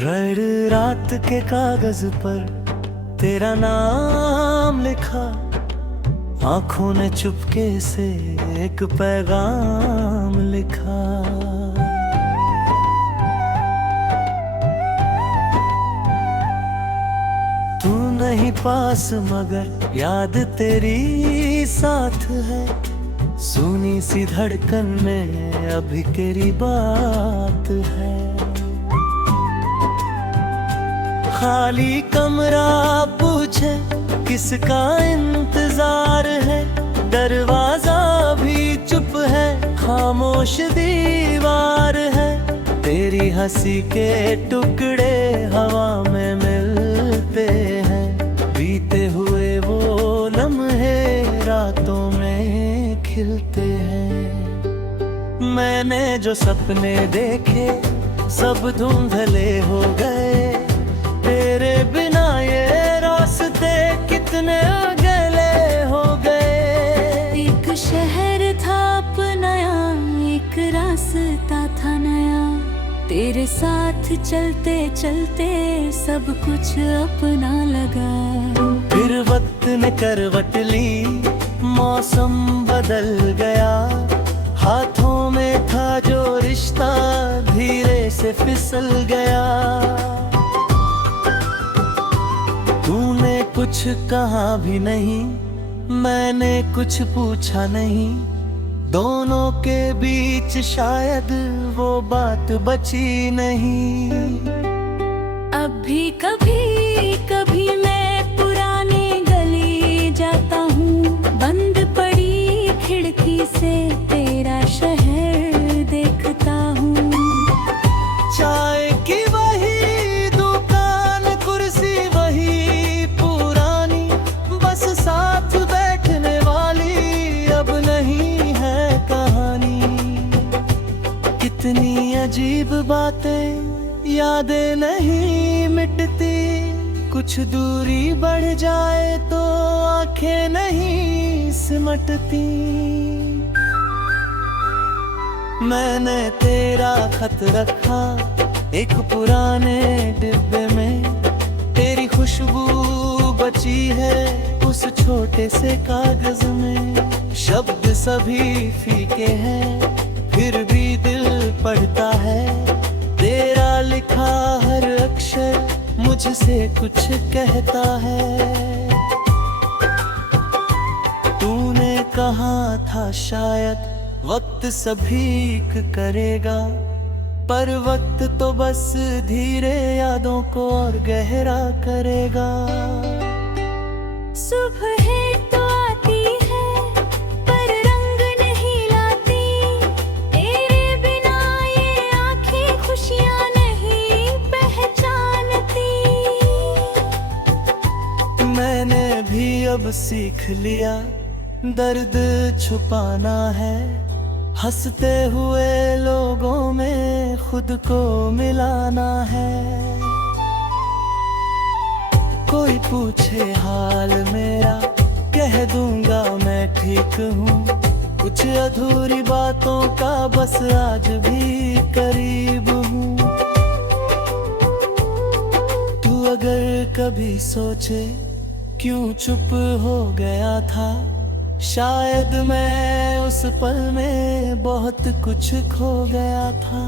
रड़ रात के कागज पर तेरा नाम लिखा, आंखों ने चुपके से एक पैगाम लिखा। तू नहीं पास मगर याद तेरी साथ है, सुनी सी धड़कन में अभी तेरी बात है। खाली कमरा पूछे किसका इंतजार है, दरवाजा भी चुप है, खामोश दीवार है। तेरी हंसी के टुकड़े हवा में मिलते हैं, बीते हुए वो लम्हे रातों में खिलते हैं। मैंने जो सपने देखे सब धुंधले हो गए, तेरे बिना ये रास्ते कितने अकेले हो गए। एक शहर था अपनाया, एक रास्ता था नया, तेरे साथ चलते चलते सब कुछ अपना लगा। फिर वक्त ने करवट ली, मौसम बदल गया, हाथों में था जो रिश्ता धीरे से फिसल गया। तूने कुछ कहा भी नहीं, मैंने कुछ पूछा नहीं, दोनों के बीच शायद वो बात बची नहीं। अब भी कभी कभी मैं पुरानी गली जाता हूँ, बंद पड़ी खिड़की से तेरा शहर देखता हूँ। चाय की वही दुकान, कुर्सी वही पुरानी, बस साथ बैठने वाली अब नहीं है कहानी। कितनी अजीब बातें यादें नहीं मिटती, कुछ दूरी बढ़ जाए तो आंखें नहीं सिमटती। मैंने तेरा खत रखा एक पुराने डिब्बे में, तेरी खुशबू बची है उस छोटे से कागज में। शब्द सभी फीके हैं फिर भी दिल पढ़ता है, तेरा लिखा हर अक्षर मुझसे कुछ कहता है। तूने कहा था शायद वक्त सभी करेगा, पर वक्त तो बस धीरे यादों को और गहरा करेगा। सुबह तो आती है पर रंग नहीं लाती, तेरे बिना ये आंखें खुशियां नहीं पहचानती। मैंने भी अब सीख लिया दर्द छुपाना है, हंसते हुए लोगों में खुद को मिलाना है। कोई पूछे हाल मेरा कह दूंगा मैं ठीक हूँ, कुछ अधूरी बातों का बस आज भी करीब हूँ। तू अगर कभी सोचे क्यों चुप हो गया था, शायद मैं उस पल में बहुत कुछ खो गया था।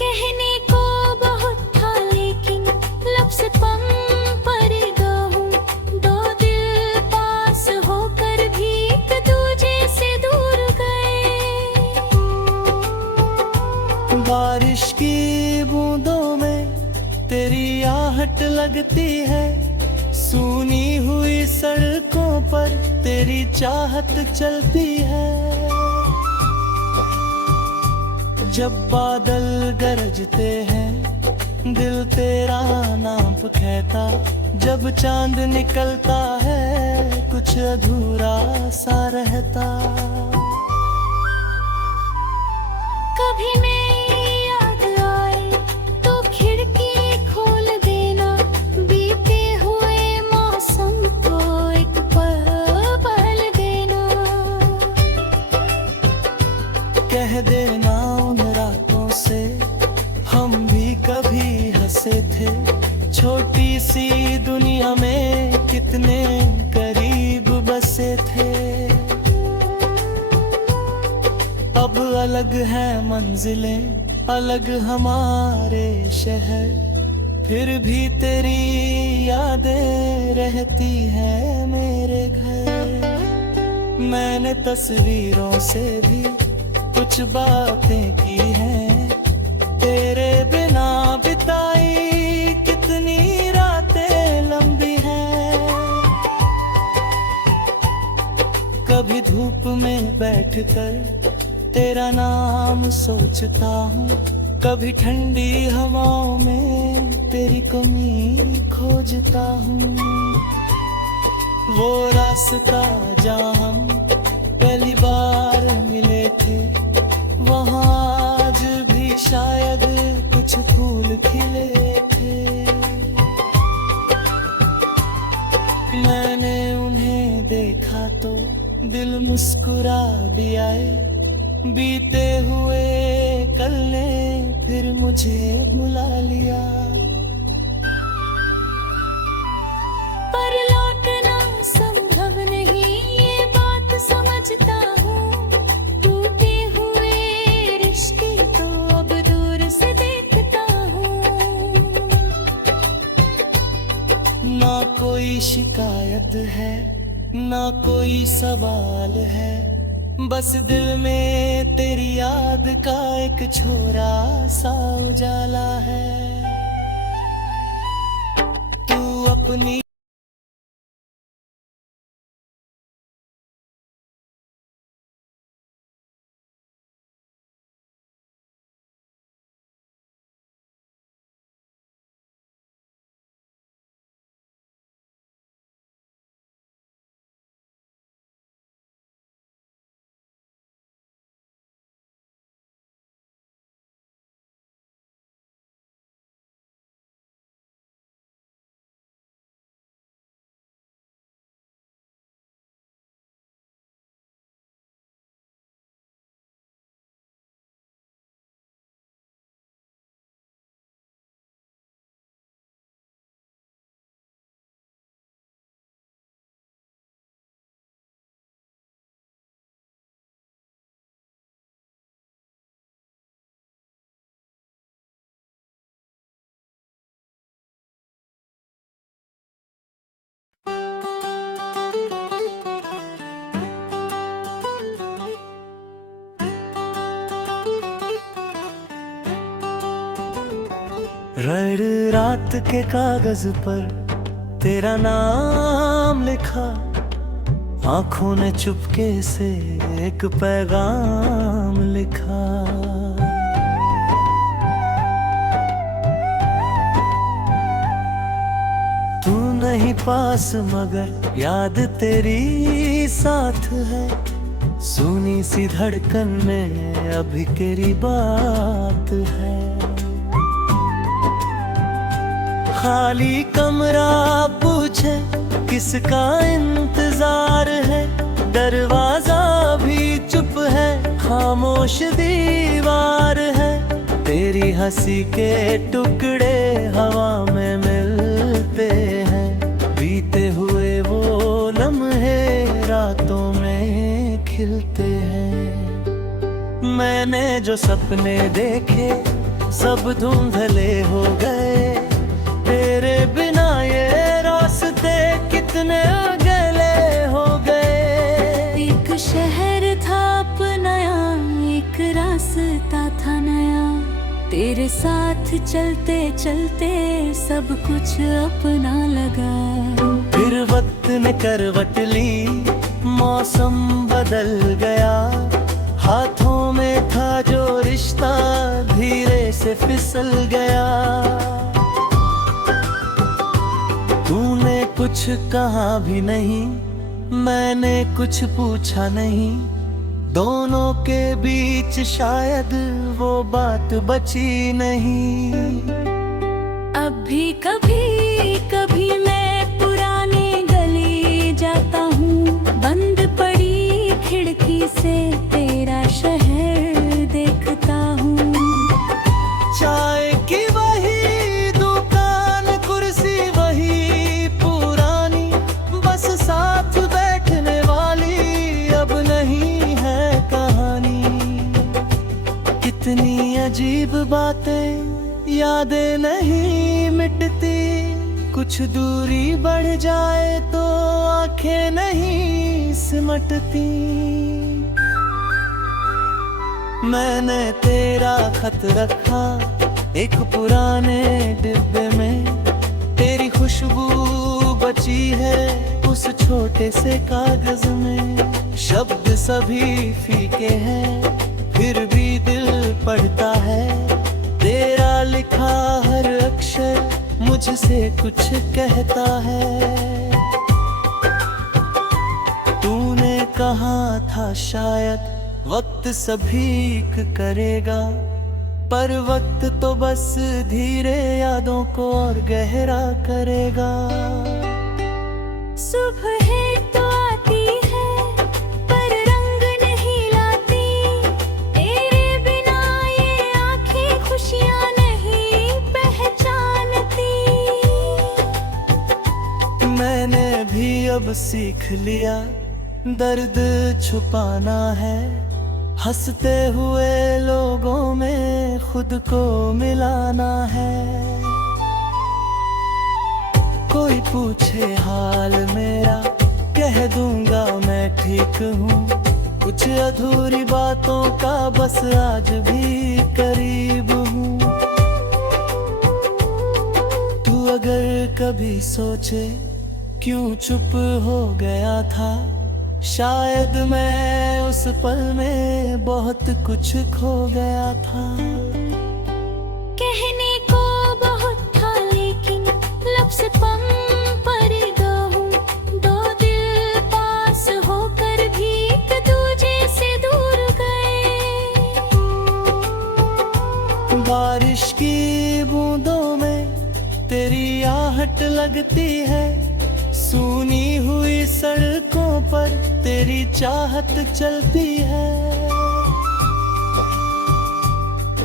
कहने को बहुत था लेकिन लब से पम पर गहूँ, दो दिल पास होकर भी एक दूजे से दूर गए। बारिश की बूंदों में तेरी आहट लगती है, सूनी हुई सड़कों पर तेरी चाहत चलती है। जब बादल गरजते हैं दिल तेरा नाम कहता, जब चांद निकलता है कुछ अधूरा सा रहता। कभी मैं याद आए तो खिड़की खोल देना, बीते हुए मौसम को एक पल बदल देना। कह देना उन रातों से हम भी कभी दुनिया में कितने करीब बसे थे। अब अलग है मंजिलें, अलग हमारे शहर, फिर भी तेरी यादें रहती हैं मेरे घर। मैंने तस्वीरों से भी कुछ बातें की हैं, तेरे बिना बिताई कितनी रातें लंबी हैं। कभी धूप में बैठकर तेरा नाम सोचता हूँ, कभी ठंडी हवाओं में तेरी कमी खोजता हूँ। वो रास्ता जहाँ हम पहली बार मिले थे, वहाँ आज भी शायद कुछ फूल खिले थे। मैंने उन्हें देखा तो दिल मुस्कुरा दिया, बीते हुए कल ने फिर मुझे बुला लिया। पर लौटना संभव नहीं, ये बात समझता हूँ। टूटे हुए रिश्ते तो अब दूर से देखता हूँ। ना कोई शिकायत है, ना कोई सवाल है, बस दिल में तेरी याद का एक छोरा सा उजाला है। तू अपनी रड़ रात के कागज पर तेरा नाम लिखा, आंखों ने चुपके से एक पैगाम लिखा। तू नहीं पास मगर याद तेरी साथ है, सुनी सी धड़कन में अभी तेरी बात है। खाली कमरा पूछे किसका इंतजार है, दरवाजा भी चुप है, खामोश दीवार है। तेरी हंसी के टुकड़े हवा में मिलते हैं, बीते हुए वो लम्हे रातों में खिलते हैं। मैंने जो सपने देखे सब धुंधले हो गए, तेरे बिना ये रास्ते कितने अकेले हो गए। एक शहर था अपनाया, एक रास्ता था नया, तेरे साथ चलते चलते सब कुछ अपना लगा। फिर वक्त ने करवट ली, मौसम बदल गया, हाथों में था जो रिश्ता धीरे से फिसल गया। तूने कुछ कहा भी नहीं, मैंने कुछ पूछा नहीं, दोनों के बीच शायद वो बात बची नहीं। अब भी कभी कभी मैं पुरानी गली जाता हूँ, बंद पड़ी खिड़की से तेरा शहर देखता हूँ। चाय की वही दुकान, कुर्सी वही अजीब बातें यादें नहीं मिटती, कुछ दूरी बढ़ जाए तो आंखें नहीं सिमटती। मैंने तेरा खत रखा एक पुराने डिब्बे में, तेरी खुशबू बची है उस छोटे से कागज में। शब्द सभी फीके हैं फिर भी दिल पढ़ता है, तेरा लिखा हर अक्षर मुझसे कुछ कहता है। तूने कहा था शायद वक्त सभी करेगा, पर वक्त तो बस धीरे यादों को और गहरा करेगा। सुबह तो आती है पर रंग नहीं लाती, तेरे बिना ये आंखें खुशियां नहीं पहचानती। मैंने भी अब सीख लिया दर्द छुपाना है, हंसते हुए लोगों में खुद को मिलाना है। कोई पूछे हाल मेरा कह दूंगा मैं ठीक हूँ, कुछ अधूरी बातों का बस आज भी करीब हूँ। तू अगर कभी सोचे क्यों चुप हो गया था, शायद मैं उस पल में बहुत कुछ खो गया था। कहने को बहुत था लेकिन लब से पम पर हूँ, दो दिल पास होकर भी एक दूजे से दूर गए। बारिश की बूंदों में तेरी आहट लगती है, सूनी हुई सड़कों पर तेरी चाहत चलती है।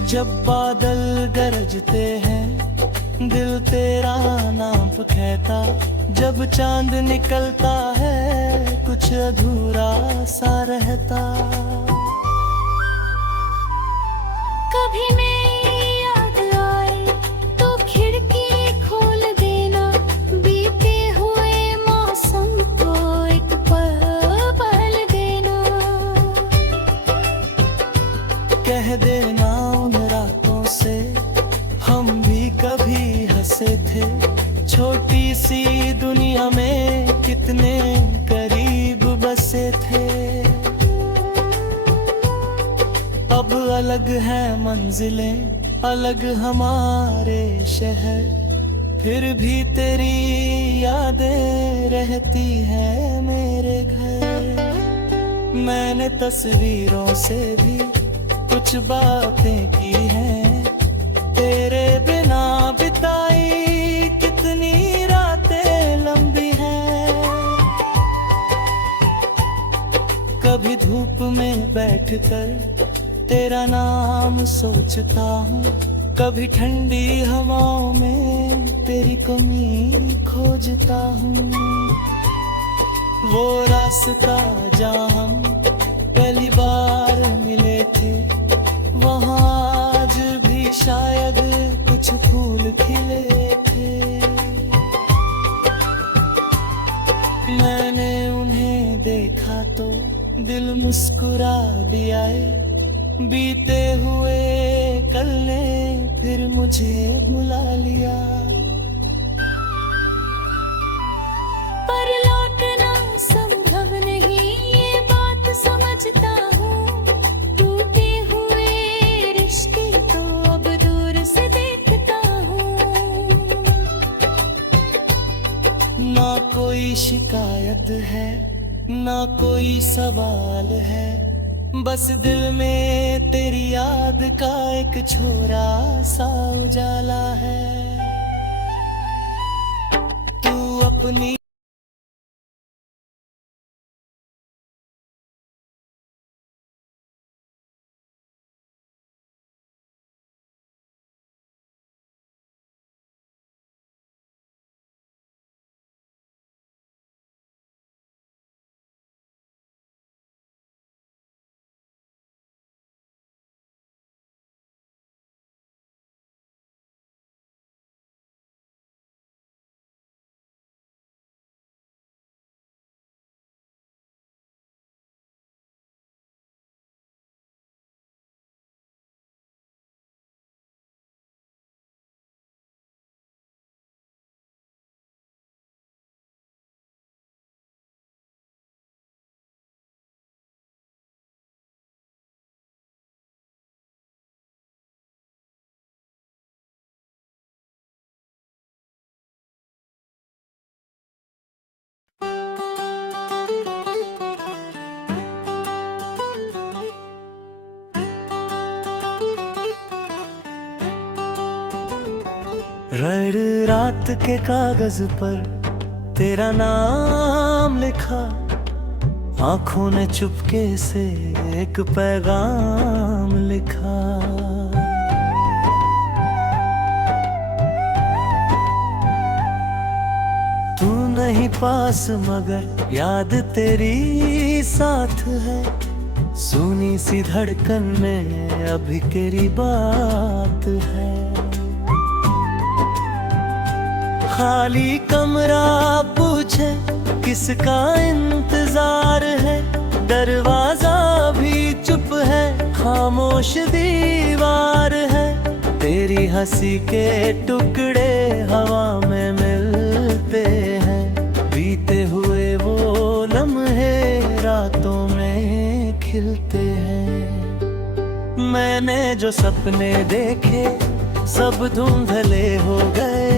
जब बादल गरजते हैं दिल तेरा नाम कहता, जब चांद निकलता है कुछ अधूरा सा रहता। कभी मेरी याद आए तो खिड़की खोल देना, बीते हुए मौसम को एक पल पल देना। कह देना उन रातों से हम भी कभी हंसे थे, छोटी सी दुनिया में कितने करीब बसे थे। अब अलग है मंजिलें अलग हमारे शहर, फिर भी तेरी यादें रहती हैं मेरे घर। मैंने तस्वीरों से भी कुछ बातें की हैं, तेरे बिना बिताई कितनी रातें लंबी हैं। कभी धूप में बैठकर तेरा नाम सोचता हूँ, कभी ठंडी हवाओं में तेरी कमी खोजता हूँ। वो रास्ता जहाँ हम पहली बार मिले थे, वहाँ आज भी शायद कुछ फूल खिले थे। मैंने उन्हें देखा तो दिल मुस्कुरा दिया, बीते हुए कल ने फिर मुझे बुला लिया। पर लौटना संभव नहीं ये बात समझता हूँ, टूटे हुए रिश्ते तो अब दूर से देखता हूँ। ना कोई शिकायत है ना कोई सवाल है, बस दिल में तेरी याद का एक छोरा सा उजाला है। तू अपनी रड़ रात के कागज पर तेरा नाम लिखा, आंखों ने चुपके से एक पैगाम लिखा। तू नहीं पास मगर याद तेरी साथ है, सुनी सी धड़कन में अभी तेरी बात है। खाली कमरा पूछे किसका इंतजार है, दरवाजा भी चुप है, खामोश दीवार है। तेरी हंसी के टुकड़े हवा में मिलते हैं, बीते हुए वो लम्हे रातों में खिलते हैं। मैंने जो सपने देखे सब धुंधले हो गए,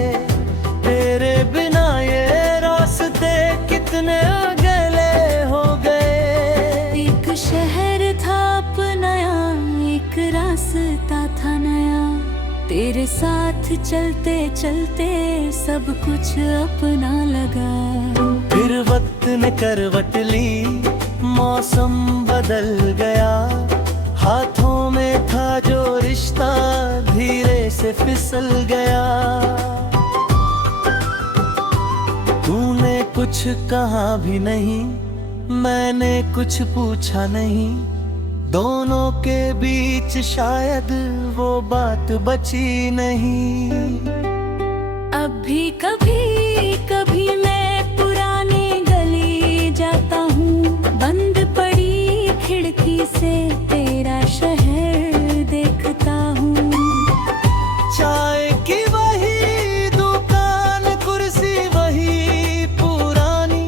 तेरे बिना ये रास्ते कितने अकेले हो गए। एक शहर था अपनाया, एक रास्ता था नया, तेरे साथ चलते चलते सब कुछ अपना लगा। फिर वक्त ने करवट ली, मौसम बदल गया, हाथों में था जो रिश्ता धीरे से फिसल गया। तूने कुछ कहा भी नहीं, मैंने कुछ पूछा नहीं, दोनों के बीच शायद वो बात बची नहीं। अब भी कभी कभी मैं पुरानी गली जाता हूँ, बंद पड़ी खिड़की से तेरा शहर देखता हूँ। चाय की वही दुकान, कुर्सी वही पुरानी,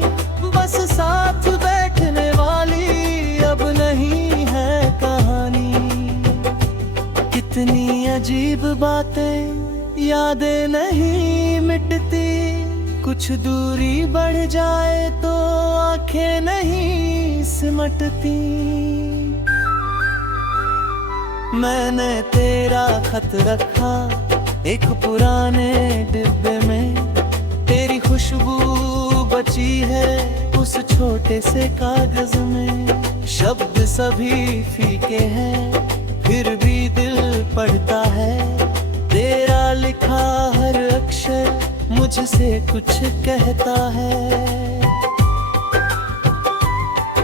बस साथ बैठने वाली अब नहीं है कहानी। कितनी अजीब बातें यादें नहीं मिटती, कुछ दूरी बढ़ जाए तो आंखें नहीं सिमटती। मैंने तेरा खत रखा एक पुराने डिब्बे में, तेरी खुशबू बची है उस छोटे से कागज में। शब्द सभी फीके हैं फिर भी दिल पढ़ता है, तेरा लिखा हर अक्षर मुझसे कुछ कहता है।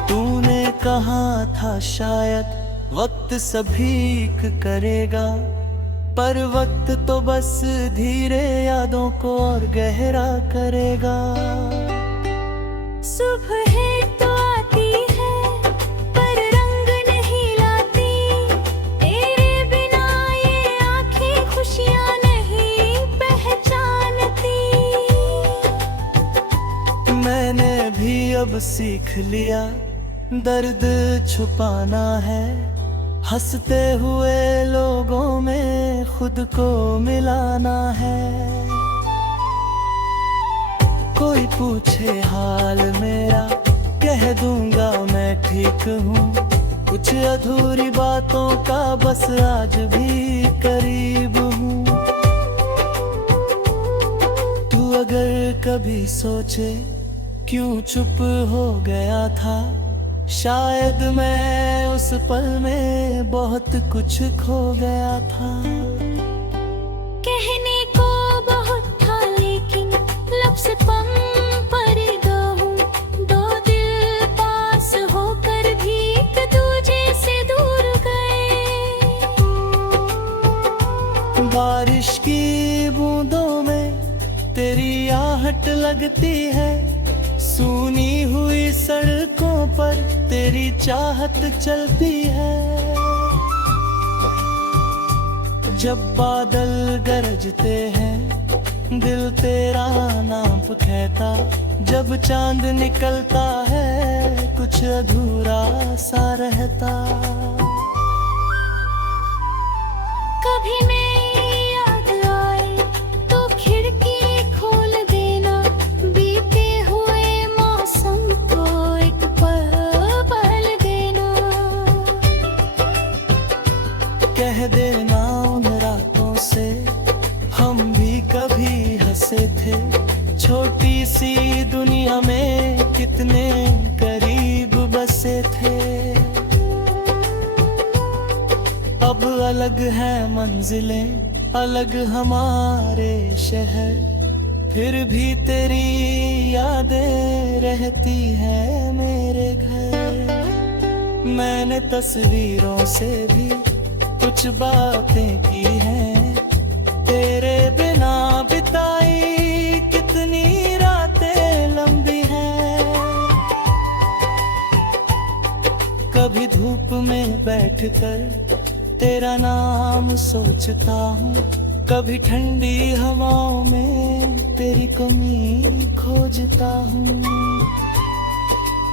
तूने कहा था शायद वक्त सभी करेगा, पर वक्त तो बस धीरे यादों को और गहरा करेगा। सुबह तो आती है पर रंग नहीं लाती, तेरे बिना ये आंखें खुशियां नहीं पहचानती। मैंने भी अब सीख लिया दर्द छुपाना है, हंसते हुए लोगों में खुद को मिलाना है। कोई पूछे हाल मेरा कह दूंगा मैं ठीक हूँ, कुछ अधूरी बातों का बस आज भी करीब हूँ। तू अगर कभी सोचे क्यों चुप हो गया था, शायद मैं उस पल में बहुत कुछ खो गया था। कहने को बहुत था लेकिन लफ्ज़ कम पड़ गया हूँ, दो दिल पास होकर भी एक दूजे से दूर गए। बारिश की बूंदों में तेरी आहट लगती है, सूनी हुई सड़कों पर तेरी चाहत चलती है। जब बादल गरजते हैं दिल तेरा नाम कहता, जब चांद निकलता है कुछ अधूरा सा रहता। कभी मेरी याद आए तो खिड़की खोल देना, बीते हुए मौसम को एक पल बदल देना। कह देना उन रातों से हम भी कभी दुनिया में कितने करीब बसे थे। अब अलग है मंजिलें, अलग हमारे शहर, फिर भी तेरी यादें रहती हैं मेरे घर। मैंने तस्वीरों से भी कुछ बातें की हैं, तेरे बिना बिताई कितनी रातें लंबी हैं। कभी धूप में बैठकर तेरा नाम सोचता हूँ, कभी ठंडी हवाओं में तेरी कमी खोजता हूँ।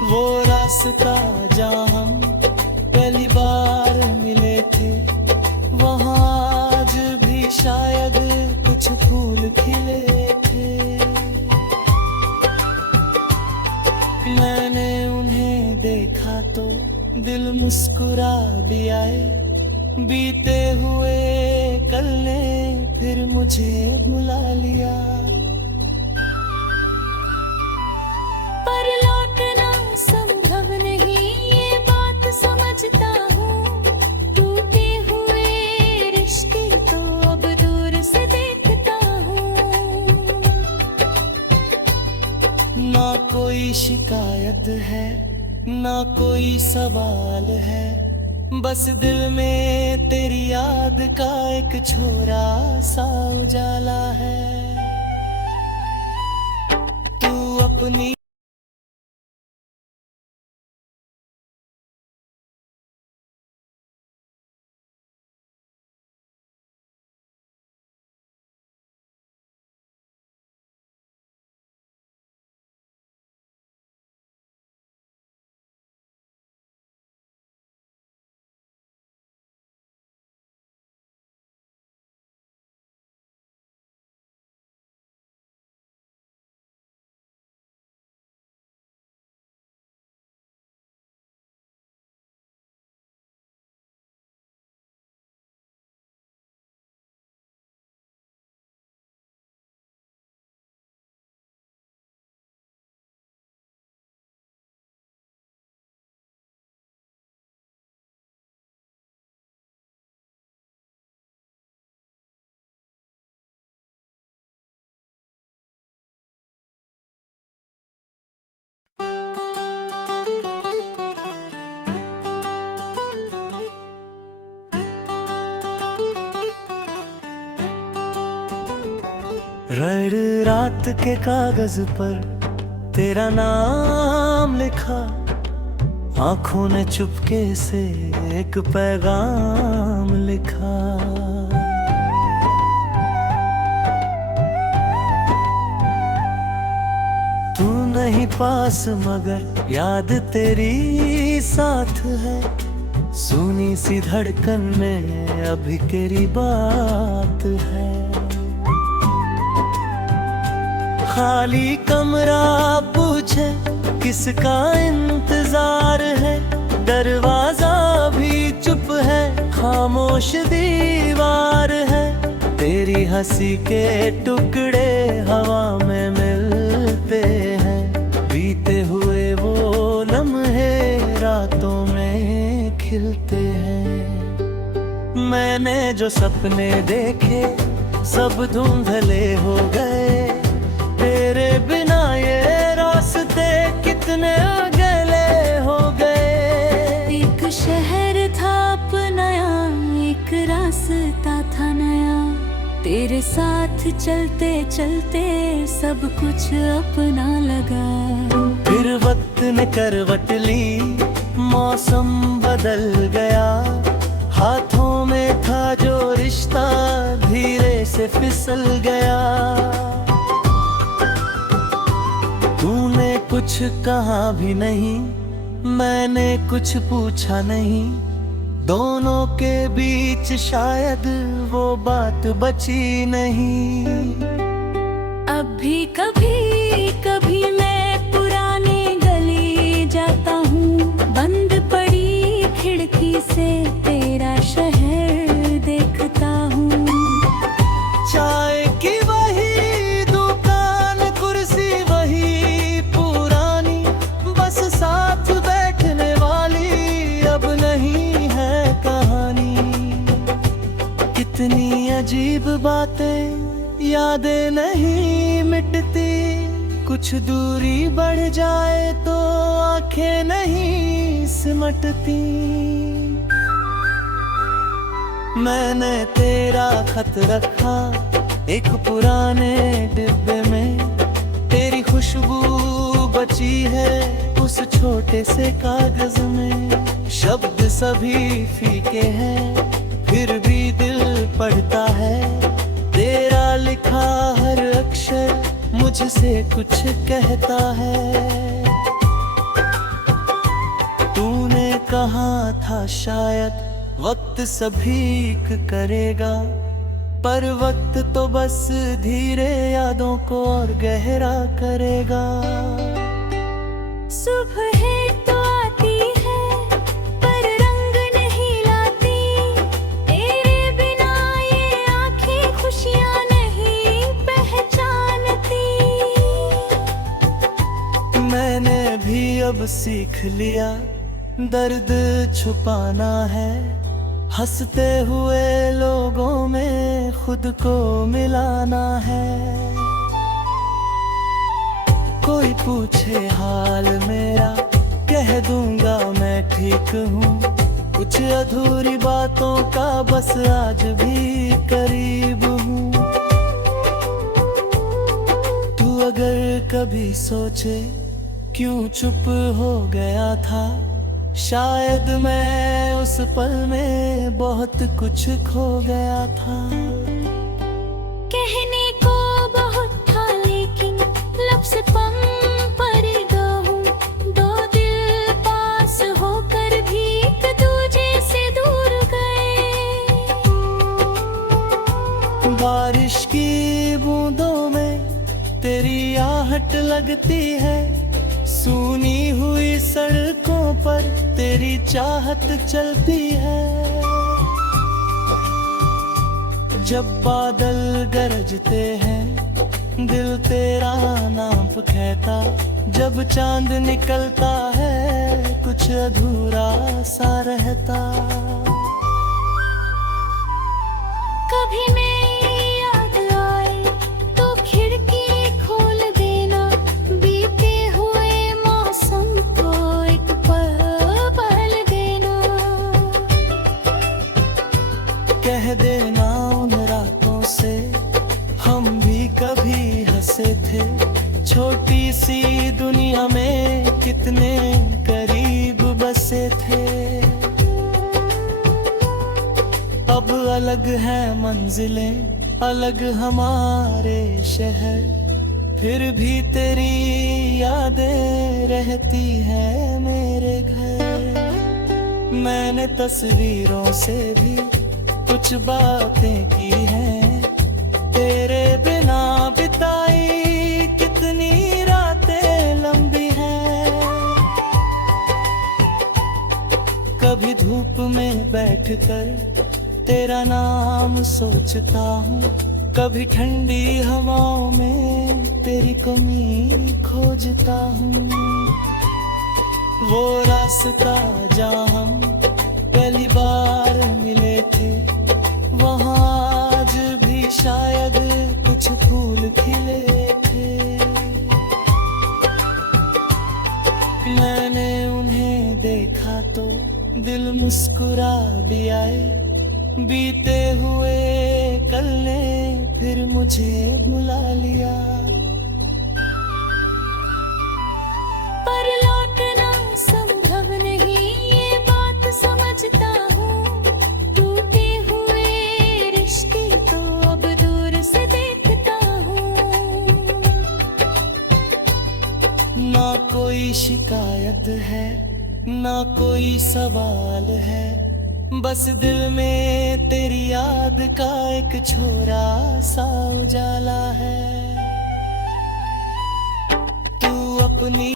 वो रास्ता जहाँ हम पहली बार मिले थे, वहाँ आज भी शायद कुछ फूल खिले थे। मैंने उन्हें देखा तो दिल मुस्कुरा दिया है, बीते हुए कल ने फिर मुझे बुला लिया। पर लौटना संभव नहीं, ये बात समझता हूँ। टूटे हुए रिश्ते तो अब दूर से देखता हूँ। ना कोई शिकायत है, ना कोई सवाल है, बस दिल में तेरी याद का एक छोरा सा उजाला है। तू अपनी रड़ रात के कागज पर तेरा नाम लिखा, आंखों ने चुपके से एक पैगाम लिखा। तू नहीं पास मगर याद तेरी साथ है, सुनी सी धड़कन में अभी तेरी बात है। खाली कमरा पूछे किसका इंतजार है, दरवाजा भी चुप है, खामोश दीवार है। तेरी हंसी के टुकड़े हवा में मिलते हैं, बीते हुए वो लम्हे रातों में खिलते हैं। मैंने जो सपने देखे सब धुंधले हो गए, तेरे बिना ये रास्ते कितने अकेले हो गए। एक शहर था अपनाया, एक रास्ता था नया, तेरे साथ चलते चलते सब कुछ अपना लगा। फिर वक्त ने करवट ली, मौसम बदल गया, हाथों में था जो रिश्ता धीरे से फिसल गया। तूने कुछ कहा भी नहीं, मैंने कुछ पूछा नहीं, दोनों के बीच शायद वो बात बची नहीं। अब भी कभी कभी मैं पुरानी गली जाता हूँ, बंद पड़ी खिड़की से तेरा शहर देखता हूँ। चाय की वही दुकान, कुर्सी वही अजीब बातें यादें नहीं मिटती, कुछ दूरी बढ़ जाए तो आंखें नहीं सिमटती। मैंने तेरा खत रखा एक पुराने डिब्बे में, तेरी खुशबू बची है उस छोटे से कागज में। शब्द सभी फीके हैं फिर भी दिल पढ़ता है, तेरा लिखा हर अक्षर मुझसे कुछ कहता है। तूने कहा था शायद वक्त सभी करेगा, पर वक्त तो बस धीरे यादों को और गहरा करेगा। सुबह तो आती है पर रंग नहीं लाती, तेरे बिना ये आंखें खुशियां नहीं पहचानती। मैंने भी अब सीख लिया दर्द छुपाना है, हंसते हुए लोगों में खुद को मिलाना है। कोई पूछे हाल मेरा कह दूंगा मैं ठीक हूँ, कुछ अधूरी बातों का बस आज भी करीब हूँ। तू अगर कभी सोचे क्यों चुप हो गया था, शायद मैं उस पल में बहुत कुछ खो गया था। कहने को बहुत था लेकिन लफ्ज़ कम पड़ गया हूँ, दो दिल पास होकर भी एक दूजे से दूर गए। बारिश की बूंदों में तेरी आहट लगती है, सूनी हुई सड़कों पर तेरी चाहत चलती है। जब बादल गरजते हैं दिल तेरा नाम कहता, जब चांद निकलता है कुछ अधूरा सा रहता। कभी मेरी याद आए तो खिड़की खोल देना, बीते हुए मौसम को एक पल बदल देना। कह देना उन रातों से हम भी कभी हंसे थे, छोटी सी दुनिया में कितने करीब बसे थे। अब अलग है मंजिलें अलग हमारे शहर, फिर भी तेरी यादें रहती हैं मेरे घर। मैंने तस्वीरों से भी कुछ बातें की हैं, तेरे बिना बिताई कितनी रातें लंबी हैं। कभी धूप में बैठकर तेरा नाम सोचता हूँ, कभी ठंडी हवाओं में तेरी कमी खोजता हूँ। वो रास्ता जहाँ हम पहली बार मिले थे, वहाँ आज भी शायद कुछ फूल खिले थे। मैंने उन्हें देखा तो दिल मुस्कुरा दिया, बीते हुए कल ने फिर मुझे बुला लिया। पर लौटना संभव नहीं ये बात समझता हूँ, टूटे हुए रिश्ते तो अब दूर से देखता हूँ। ना कोई शिकायत है ना कोई सवाल है, बस दिल में तेरी याद का एक छोरा सा उजाला है। तू अपनी